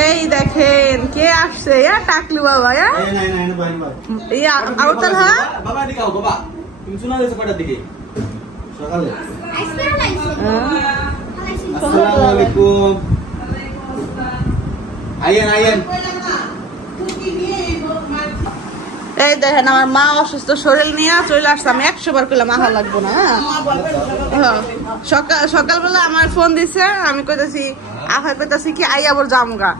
এই দেখেন কে আসছে টাকলু বাবা আউতাল হ্যাঁ বাবা দিকে বাবা তুমি শোনা যাচ্ছে কয়টার দিকে সকালে আসসালামু আলাইকুম আইয়েন এই দেখেন আমার মা অসুস্থ শরীর নিয়ে চলে আসছে আমি 100 বার কইলাম আহা লাগবো না হ্যাঁ সকালবেলা আমার ফোন দিছে আমি কইতাছি আফা কইতাছি কি আই আবার জামগা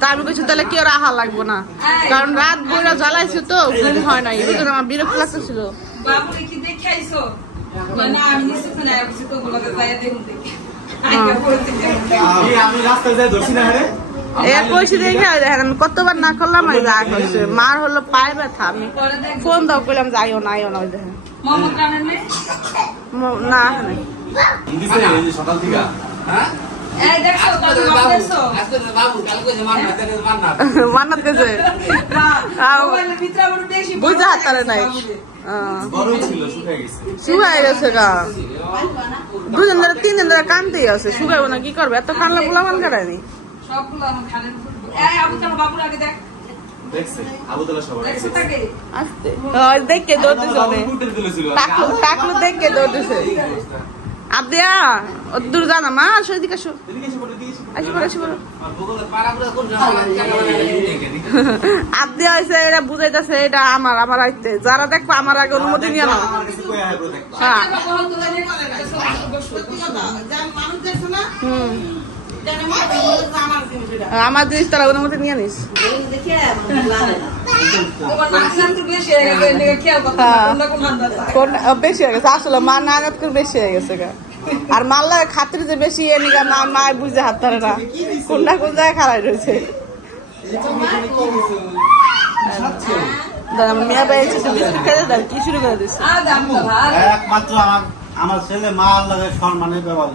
তা আমি কইছি তাহলে কি আর আহা লাগবো না কারণ রাত বইরা জ্বালাইছে তো ঘুম হয় নাই এই জন্য আমার বিরক্ত লাগতেছিল বাবুরে কি দেখে আইছো না আমি নিচে ফেলে আইছি তো বলতে যাই দেখুন দেখি আমি রাস্তায় যাই ধরছি না রে কইছি দেখে দেখেন আমি কতবার না করলাম আমি রাগ হয়েছে মার হলো পায়ে ব্যথা আমি ফোন দাও কইলাম যাইও না ওই দেখেন মোহাম্মদ রানের নেই না সকাল থেকে হ্যাঁ এই দেখছো বাবু কাল কইছে মান্নাত গেছে মোবাইলের ভিতরে বড় বেশি বুঝা হাতারে নাই বড় ছিল শুকায় গেছে গা 2 দিন ধরে 3 দিন ধরে কানতেই আছে শুকাইব না কি করবে এত কানলা পোলা মান কাটায়নি সবগুলো আমার খালের উপর এই আবু তার বাবুর আগে দেখ দেখছে আবুদুল্লাহ সবার দেখছো তাকে আস্তে দেখকে দৌড় দিছে টাকলু দেখকে দৌড় দিছে আদিয়া দূর যা না মা আসো এদিকে আসো আদিয়া হয়েছে এটা বুঝাইতেছে এটা আমার আইতে যারা দেখবো আমার আগে অনুমতি নিয়ে নাও আমার জিনিস তারা অনুমতি নিয়ে নিস বেশি হয়ে গেছে আসলে মা নানাত করে বেশি হয়ে গেছে আর মাল্লা খাতির যে বেশি এনিকা মা মা বুঝে হাত ধরে না কোনটা কোন জায়গায় খারাপ রয়েছে মেয়া পেয়েছে বিস্কুট খেতে দেন কি শুরু করে দিচ্ছে একমাত্র আমার ছেলে মার লাগে সম্মানের ব্যবহার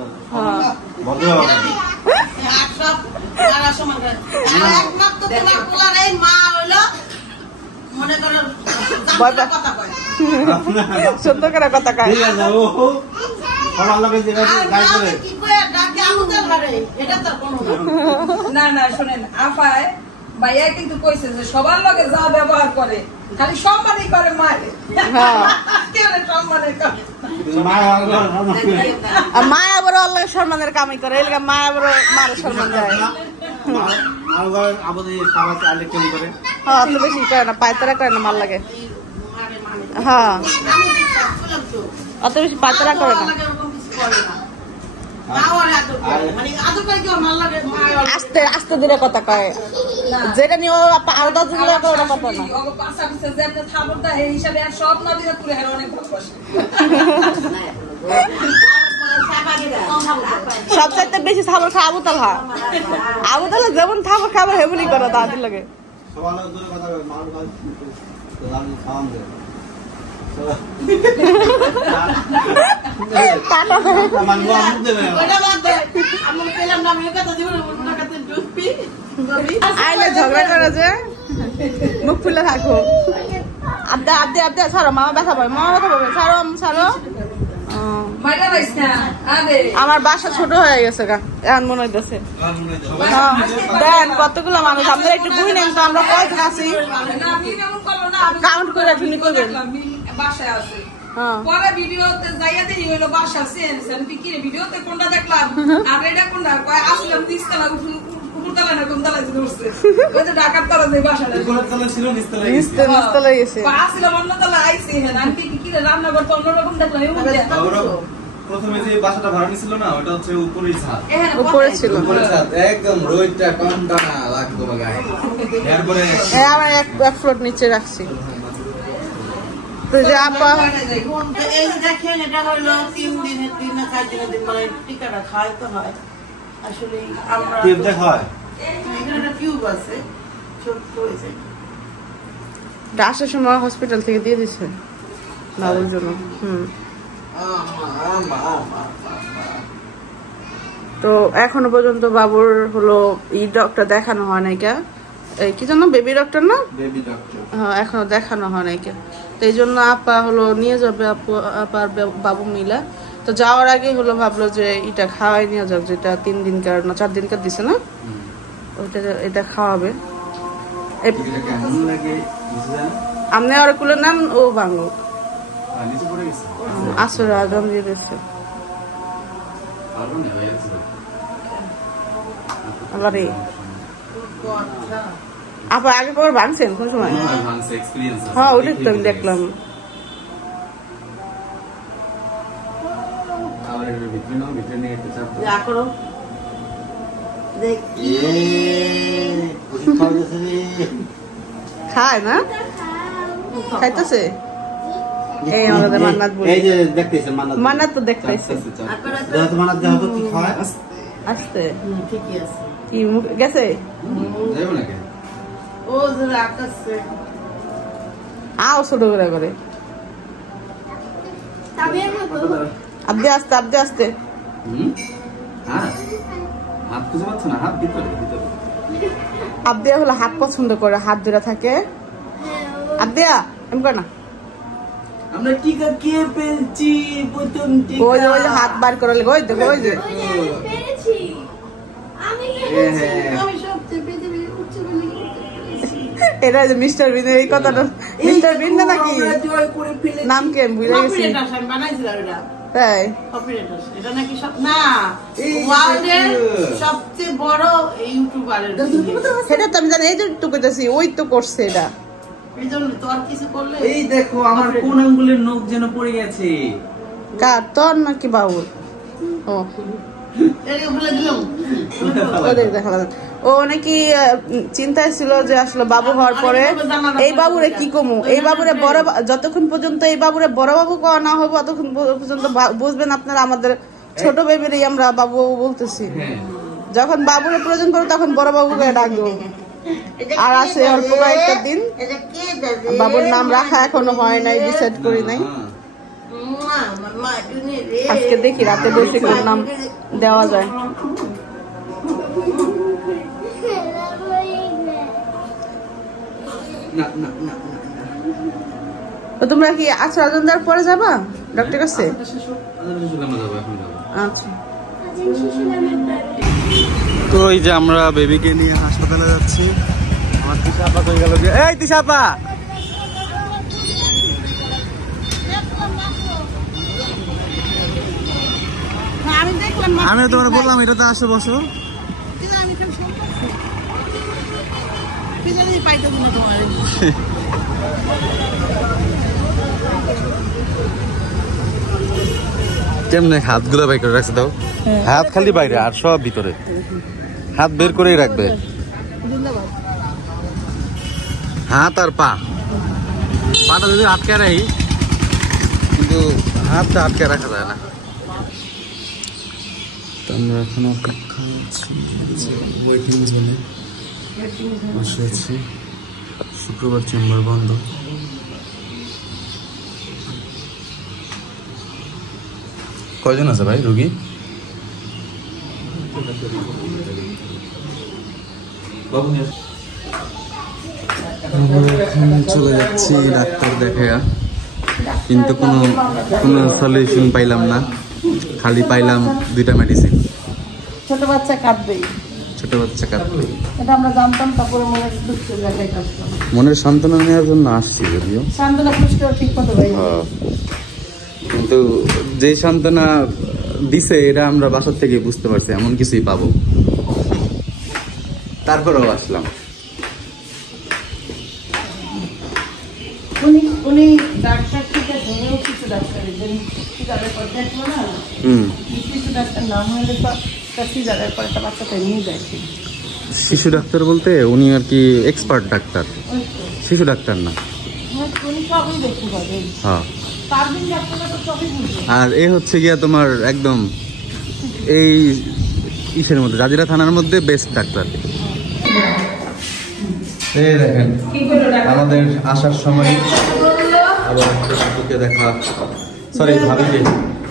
সত্য করে কথা কয় না শোনেন আফায় ভাইয়া কিন্তু কইছে যে সবার লগে যা ব্যবহার করে খালি সম্মানই করে মায়ের মায়া বড় আল্লাহ সম্মানের কামাই করে এলাকা মায়া বড় মার সম্মান দেয় অত বেশি করে না পায়তারা করে না মার লাগে হ্যাঁ অত বেশি পায়তারা করে না আস্তে আস্তে ধীরে কথা কয় যেটা নিয়ে আলাদা দিলে কথা না সবচাইতে বেশি খাবার খা আবুতালহা যেমন খাবার খাবার হেমনি করো তাদের লাগে আইলে ঝগড়া করে যে মুখ ফুলে থাকো আবদা আবদে আবদে ছাড়ো মামা ব্যথা পাবে ছাড়ো আমার বাসা ছোট হয়ে গেছে গা এখন মনে হইতেছে দেন কতগুলো মানুষ আপনারা একটু বুঝি নেন তো আমরা কয়জন আছি কাউন্ট করে আপনি করবেন বাসায় আছে পরে ভিডিওতে যাইয়া দেখি হইলো বাসা সেন কি ভিডিওতে কোনটা দেখলাম আর এটা কোনটা কয় আসলাম নিচতলা উপরতলা না কোনতলা ধরছে ওই যে ঢাকার তলা যে বাসাটা উপরতলা ছিল নিচতলা এসে আসলাম অন্যতলা আইছি হ্যাঁ আমি কি রান্না করতে অন্যরকম দেখলাম প্রথমে যে বাসাটা ভাড়া নিছিল না ওটা হচ্ছে উপরের ছাদ উপরে ছিল একদম রোদটা কম টানা লাগতো গায়ে এরপরে আমরা এক ফ্লোর নিচে রাখছি তো যে আপা এই দেখেন এটা হলো 3 দিনের 4 দিনের মানে টিকাটা খাইতে হয় আসলে আমরা টিউব দেখায় এখানে একটা টিউব আছে ছোট হয়েছে আসার সময় হসপিটাল থেকে দিয়ে দিছে বাবুর জন্য তো এখনো পর্যন্ত বাবুর হলো ডক্টর দেখানো হয় নাই কে কি জন্য বেবি ডক্টর না হ্যাঁ এখনো দেখানো হয় নাই কে তো এই জন্য আপা হলো নিয়ে যাবে আপার বাবু মিলা তো যাওয়ার আগে হলো ভাবলো যে এটা খাওয়াই নিয়ে যাক যেটা 3 দিনকার না 4 দিনকার দিছে না ওইটা এটা খাওয়াবে এটা কেমন লাগে বুঝছেন? আপনি আর কুলের নাম ও বাংলো নিচে পড়ে গেছে আসলে আদম দিয়ে দিচ্ছে পারবো না ভাই আছে আবারে আপা আগে কবার ভাঙছেন কোন সময় অ্যাডভান্স এক্সপেরিয়েন্স আছে হ্যাঁ ওটা তো আমি দেখলাম আর এর ভিতরে নিয়ে একটা চাপ যা করো দেখ খায় না খাইতেছে এই আমাদের মান্নাত বলি এই যে দেখতেছেন মান্নাত তো দেখতেছে মান্নাত দেহ তো কি খায় আসতে ঠিকই আছে কি মুখ গেছে যাইবো না কেন ও যে রাখছে আও ছোট করে আব্দে আস্তে হ্যাঁ হাত খুঁজে পাচ্ছ না হাত ভিতরে আব্দে হলো হাত পছন্দ করে হাত ধরে থাকে আব্দিয়া এমন করে না আমরা টিকা কে পেয়েছি প্রথম ওই যে হাত বার করে ওই দেখো ওই যে আমি সবচেয়ে পৃথিবীর উচ্চ বলে এটা যে মিস্টার বিন এই কথাটা মিস্টার বিন না নাকি নাম কি আমি ভুলে গেছি আমি বানাইছিলাম এটা তাই কপিরাইটার এটা নাকি সব না ওয়ার্ল্ডের সবচেয়ে বড় ইউটিউবারের সেটা তো আমি জানি এই যে একটু কইতাছি ওই তো করছে এটা এই জন্য তো আর কিছু করলে এই দেখো আমার কোন আঙ্গুলের নখ যেন পড়ে গেছে কার তোর নাকি বাবুর ও এটাকে বলে দিলাম ও দেখ দেখা ও নাকি চিন্তায় ছিল যে আসলে বাবু হওয়ার পরে এই বাবুরে কি কমু এই বাবুরে বড় যতক্ষণ পর্যন্ত এই বাবুরে বড় বাবু কওয়া না হবে ততক্ষণ পর্যন্ত বুঝবেন আপনারা আমাদের ছোট বেবিরই আমরা বাবু বলতেছি যখন বাবুরে প্রয়োজন করবো তখন বড় বাবুকে ডাকবো আর আছে অল্প কয়েকটা দিন বাবুর নাম রাখা এখনো হয় নাই ডিসাইড করি নাই আজকে দেখি রাতে বসে কোন নাম দেওয়া যায় তোমরা কি আচ্ছা রাজনদার পরে যাবা ডক্টর কাছে আচ্ছা তো এই যে আমরা বেবিকে নিয়ে হাসপাতালে যাচ্ছি আমার তিশাপা কই গেল যে এই তিশাপা আমি তোমার বললাম এটা তো আসো বসো কেমনে হাতগুলো বাইর করে রাখছে দাও হাত খালি বাইরে আর সব ভিতরে হাত বের করেই রাখবে হাত আর পাটা যদি আটকে রাখি কিন্তু হাতটা আটকে রাখা যায় না আমরা এখন অপেক্ষা আছি ওয়েটিং জোনে বসে আছি শুক্রবার চেম্বার বন্ধ কয়জন আছে ভাই রোগী চলে যাচ্ছি ডাক্তার দেখে কিন্তু কোনো সলিউশন পাইলাম না খালি পাইলাম 2টা মেডিসিন ছোট বাচ্চা কাঁদবে এটা আমরা জানতাম তারপরে মনে দুঃখ জায়গায় কাঁদতাম মনের সান্ত্বনা নেওয়ার জন্য আসছি যদিও সান্ত্বনা পুষ্ট ঠিক মতো ভাই কিন্তু যে সান্ত্বনা দিছে এটা আমরা বাসার থেকে বুঝতে পারছি এমন কিছুই পাবো তারপরেও আসলাম উনি ডাক্তার ঠিক আছে কিছু ডাক্তার দেখলো না কিছু ডাক্তার নাম হলে তো সিজারের পরে একটা বাচ্চাটা নিয়ে যায় শিশু ডাক্তার বলতে উনি আর কি এক্সপার্ট ডাক্তার শিশু ডাক্তার না উনি সবই দেখতে পাবেন হ্যাঁ তার দিন ডাক্তাররা তো সবই বুঝবে আর এ হচ্ছে গিয়া তোমার একদম এই ইসের মধ্যে জাজিরা থানার মধ্যে বেস্ট ডাক্তার এই দেখেন আমাদের আসার সময় আবার একটা শিশুকে দেখা সরি ভাবিকে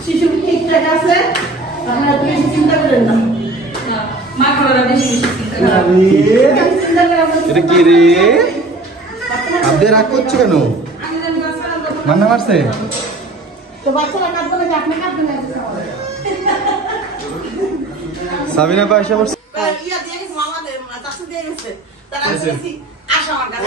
শিশু ঠিকঠাক আছে আপনারা বেশি চিন্তা করেন না মা খাবার বেশি চিন্তা করেন এটা কি রে আপনি রাগ করছো কেন মান্না মারছে তো বাচ্চারা কাঁদবে না আপনি কাঁদবেন না সাবিনা পয়সা করছে ইয়া দিয়ে মামা দিয়ে গেছে তারা বলেছি আসো আমার কাছে